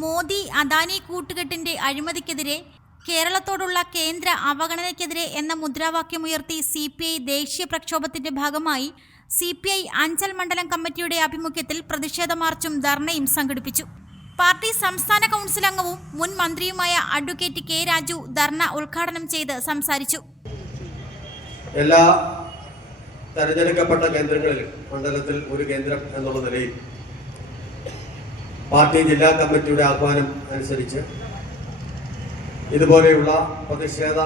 മോദി അദാനി കൂട്ടുകെട്ടിന്റെ അഴിമതിക്കെതിരെ, കേരളത്തോടുള്ള കേന്ദ്ര അവഗണനയ്ക്കെതിരെ എന്ന മുദ്രാവാക്യമുയർത്തി CPI ദേശീയ പ്രക്ഷോഭത്തിന്റെ ഭാഗമായി CPI അഞ്ചൽ മണ്ഡലം കമ്മിറ്റിയുടെ ആഭിമുഖ്യത്തിൽ പ്രതിഷേധ മാർച്ചും ധർണയും സംഘടിപ്പിച്ചു. പാർട്ടി സംസ്ഥാന കൗൺസിൽ അംഗവും മുൻ മന്ത്രിയുമായ അഡ്വക്കേറ്റ് K. രാജു ധർണ ഉദ്ഘാടനം ചെയ്ത് സംസാരിച്ചു. എല്ലാ തെരഞ്ഞെടുക്കപ്പെട്ട കേന്ദ്രങ്ങളിലും മണ്ഡലത്തിൽ ഒരു കേന്ദ്രം എന്നുള്ള നിലയിൽ പാർട്ടി ജില്ലാ കമ്മിറ്റിയുടെ ആഹ്വാനം അനുസരിച്ച് ഇതുപോലെയുള്ള പ്രതിഷേധ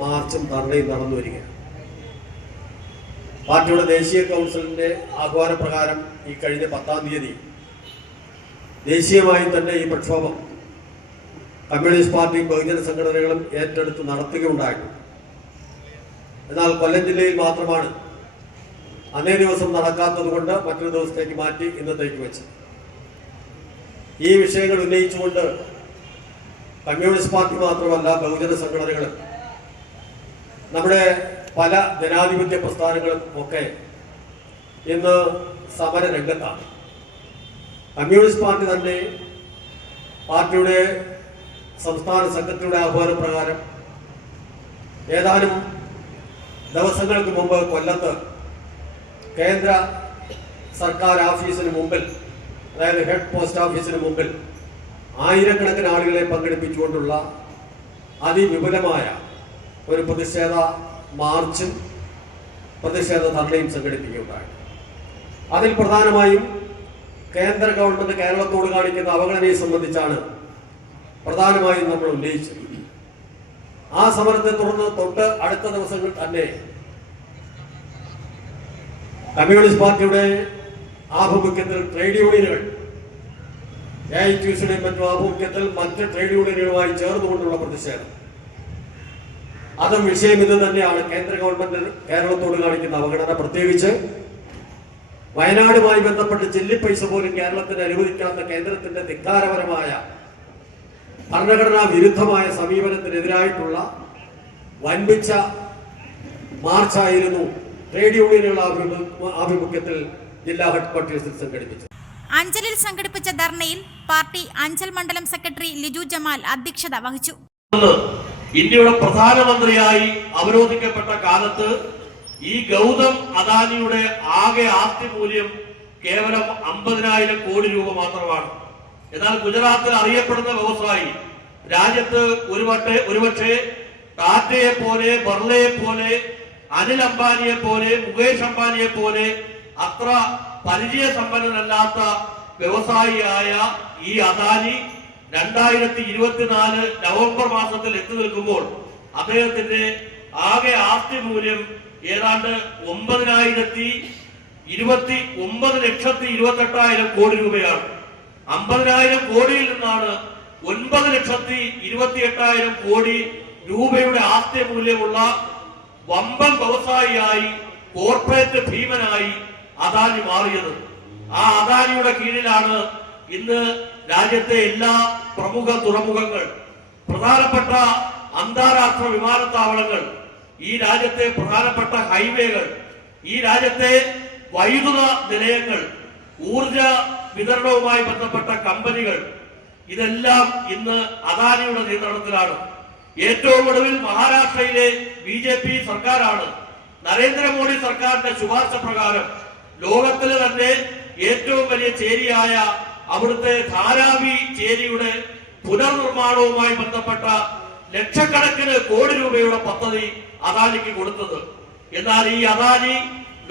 മാർച്ചും ധർണയും നടന്നു വരികയാണ്. പാർട്ടിയുടെ ദേശീയ കൗൺസിലിന്റെ ആഹ്വാനപ്രകാരം ഈ കഴിഞ്ഞ 10-ാം തീയതി ദേശീയമായി തന്നെ ഈ പ്രക്ഷോഭം കമ്മ്യൂണിസ്റ്റ് പാർട്ടിയും ബഹുജന സംഘടനകളും ഏറ്റെടുത്ത് നടത്തുകയുണ്ടായിരുന്നു. എന്നാൽ കൊല്ലം ജില്ലയിൽ മാത്രമാണ് അന്നേ ദിവസം നടക്കാത്തതുകൊണ്ട് മറ്റൊരു ദിവസത്തേക്ക് മാറ്റി ഇന്നത്തേക്ക് വെച്ച് ഈ വിഷയങ്ങൾ ഉന്നയിച്ചുകൊണ്ട് കമ്മ്യൂണിസ്റ്റ് പാർട്ടി മാത്രമല്ല ബഹുജന സംഘടനകളും നമ്മുടെ പല ജനാധിപത്യ പ്രസ്ഥാനങ്ങളും ഒക്കെ ഇന്ന് സമര രംഗത്താണ്. കമ്മ്യൂണിസ്റ്റ് പാർട്ടി തന്നെ പാർട്ടിയുടെ സംസ്ഥാന സെക്രട്ടറിയുടെ ആഹ്വാനപ്രകാരം ഏതാനും ദിവസങ്ങൾക്ക് മുമ്പ് കൊല്ലത്ത് കേന്ദ്ര സർക്കാർ ഓഫീസിന് മുമ്പിൽ, അതായത് ഹെഡ് പോസ്റ്റ് ഓഫീസിന് മുമ്പിൽ ആയിരക്കണക്കിന് ആളുകളെ പങ്കെടുപ്പിച്ചുകൊണ്ടുള്ള അതിവിപുലമായ ഒരു പ്രതിഷേധ മാർച്ചും പ്രതിഷേധ ധർണയും സംഘടിപ്പിക്കുകയുണ്ടായി. അതിൽ പ്രധാനമായും കേന്ദ്ര ഗവൺമെന്റ് കേരളത്തോട് കാണിക്കുന്ന അവഗണനയെ സംബന്ധിച്ചാണ് പ്രധാനമായും നമ്മൾ ഉന്നയിച്ചത്. ആ സമരത്തെ തുടർന്ന് തൊട്ട് അടുത്ത ദിവസങ്ങൾ തന്നെ കമ്മ്യൂണിസ്റ്റ് പാർട്ടിയുടെ ആഭിമുഖ്യത്തിൽ ട്രേഡ് യൂണിയനുകൾ, AITUCയുടെ മറ്റു ആഭിമുഖ്യത്തിൽ മറ്റ് ട്രേഡ് യൂണിയനുകളുമായി ചേർന്നുകൊണ്ടുള്ള പ്രതിഷേധം, അതും വിഷയം ഇത് തന്നെയാണ്. കേന്ദ്ര ഗവൺമെന്റ് കേരളത്തോട് കാണിക്കുന്ന അവഗണന, പ്രത്യേകിച്ച് വയനാടുമായി ബന്ധപ്പെട്ട് ചില്ലിപ്പൈസ പോലും കേരളത്തിന് അനുവദിക്കാത്ത കേന്ദ്രത്തിന്റെ ധിക്കാരപരമായ ഭരണഘടനാ വിരുദ്ധമായ സമീപനത്തിനെതിരായിട്ടുള്ള വൻപിച്ച മാർച്ചായിരുന്നു ട്രേഡ് യൂണിയനുകളുടെ ആഭിമുഖ്യത്തിൽ ജില്ലാ ഹെഡ്ക്വാർട്ടേഴ്സിൽ സംഘടിപ്പിച്ചത്. അഞ്ചലിൽ സംഘടിപ്പിച്ച ധർണയിൽ പാർട്ടി അഞ്ചൽ മണ്ഡലം സെക്രട്ടറി ലിജു ജമാൽ അധ്യക്ഷത വഹിച്ചു. ഇന്ത്യയുടെ പ്രധാനമന്ത്രിയായി അവരോധിക്കപ്പെട്ട കാലത്ത് ഈ ഗൗതം അദാനിയുടെ ആകെ ആസ്തി മൂല്യം കേവലം 50,000 കോടി രൂപ മാത്രമാണ്. എന്നാൽ ഗുജറാത്തിൽ അറിയപ്പെടുന്ന വ്യവസായി രാജ്യത്ത് ഒരുപക്ഷെ ടാറ്റയെ പോലെ, ബർളയെ പോലെ, അനിൽ അംബാനിയെ പോലെ, മുകേഷ് അംബാനിയെ പോലെ അത്ര പരിചയസമ്പന്നനല്ലാത്ത വ്യവസായിയായ ഈ അദാനി 2024 നവംബർ മാസത്തിൽ എത്തി നിൽക്കുമ്പോൾ അദ്ദേഹത്തിന്റെ ആകെ ആസ്തി മൂല്യം ഏതാണ്ട് 9,29,28,000 കോടി രൂപയാണ്. 50,000 കോടിയിൽ നിന്നാണ് 9,28,000 കോടി രൂപയുടെ ആസ്തി മൂല്യമുള്ള വമ്പൻ വ്യവസായിയായി, കോർപ്പറേറ്റ് ഭീമനായി അദാനി മാറിയത്. ആ അദാനിയുടെ കീഴിലാണ് ഇന്ന് രാജ്യത്തെ എല്ലാ പ്രമുഖ തുറമുഖങ്ങൾ, പ്രധാനപ്പെട്ട അന്താരാഷ്ട്ര വിമാനത്താവളങ്ങൾ, ഈ രാജ്യത്തെ പ്രധാനപ്പെട്ട ഹൈവേകൾ, ഈ രാജ്യത്തെ വൈദ്യുത നിലയങ്ങൾ, ഊർജ വിതരണവുമായി ബന്ധപ്പെട്ട കമ്പനികൾ, ഇതെല്ലാം ഇന്ന് അദാനിയുടെ നിയന്ത്രണത്തിലാണ്. ഏറ്റവും ഒടുവിൽ മഹാരാഷ്ട്രയിലെ BJP സർക്കാരാണ് നരേന്ദ്രമോദി സർക്കാരിന്റെ ശുപാർശ പ്രകാരം ലോകത്തിലെ തന്നെ ഏറ്റവും വലിയ ചേരിയായ അവിടുത്തെ ധാരാവി ചേരിയുടെ പുനർനിർമ്മാണവുമായി ബന്ധപ്പെട്ട ലക്ഷക്കണക്കിന് കോടി രൂപയുടെ പദ്ധതി അദാനിക്ക് കൊടുത്തത്. എന്നാൽ ഈ അദാനി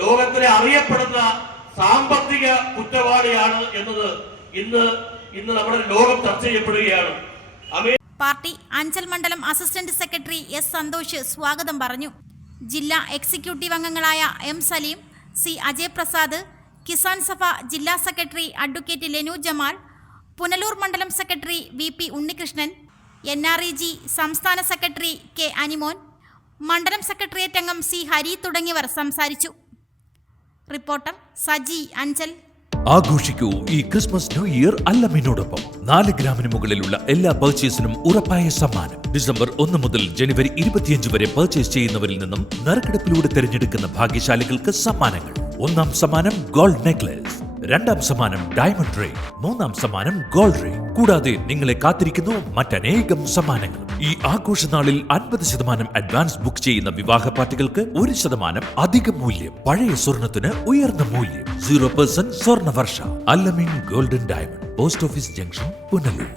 ലോകത്തിലെ അറിയപ്പെടുന്ന സാമ്പത്തിക കുറ്റവാളിയാണ് എന്നത് ഇന്ന് നമ്മുടെ ലോകം ചർച്ച ചെയ്യപ്പെടുകയാണ്. പാർട്ടി അഞ്ചൽ മണ്ഡലം അസിസ്റ്റന്റ് സെക്രട്ടറി S. സന്തോഷ് സ്വാഗതം പറഞ്ഞു. ജില്ലാ എക്സിക്യൂട്ടീവ് അംഗങ്ങളായ M. സലീം, C. അജയ് പ്രസാദ്, കിസാൻ സഭ ജില്ലാ secretary advocate Lenu Jamal, Punalur മണ്ഡലം സെക്രട്ടറി VP ഉണ്ണികൃഷ്ണൻ, NREG സംസ്ഥാന സെക്രട്ടറി K. അനിമോൻ, മണ്ഡലം സെക്രട്ടേറിയറ്റ് അംഗം C. ഹരി തുടങ്ങിയവർ സംസാരിച്ചു. റിപ്പോർട്ടർ സജി അഞ്ചൽ. ആഘോഷിക്കൂ ഈ ക്രിസ്മസ് ന്യൂ ഇയർ അല്ലമീനോടൊപ്പം. 4 ഗ്രാമിന് മുകളിലുള്ള എല്ലാ പർച്ചേസിനും ഉറപ്പായ സമ്മാനം. ഡിസംബർ 1 മുതൽ ജനുവരി 25 വരെ പർച്ചേസ് ചെയ്യുന്നവരിൽ നിന്നും നറുക്കെടുപ്പിലൂടെ തിരഞ്ഞെടുക്കുന്ന ഭാഗ്യശാലികൾക്ക് സമ്മാനങ്ങൾ. 1ാം സമ്മാനം ഗോൾഡ് നെക്ലേസ്, 2ാം സമ്മാനം ഡയമണ്ട് റിംഗ്, 3ാം സമ്മാനം ഗോൾഡ് റിംഗ്. കൂടാതെ നിങ്ങളെ കാത്തിരിക്കുന്നു മറ്റനേകം സമ്മാനങ്ങൾ. ഈ ആഘോഷനാളിൽ 50% അഡ്വാൻസ് ബുക്ക് ചെയ്യുന്ന വിവാഹ പാർട്ടികൾക്ക് 1% അധിക മൂല്യം. പഴയ സ്വർണത്തിന് ഉയർന്ന മൂല്യം. 0% സ്വർണ്ണവർഷ. Alameen golden diamond, post office junction, Punalur.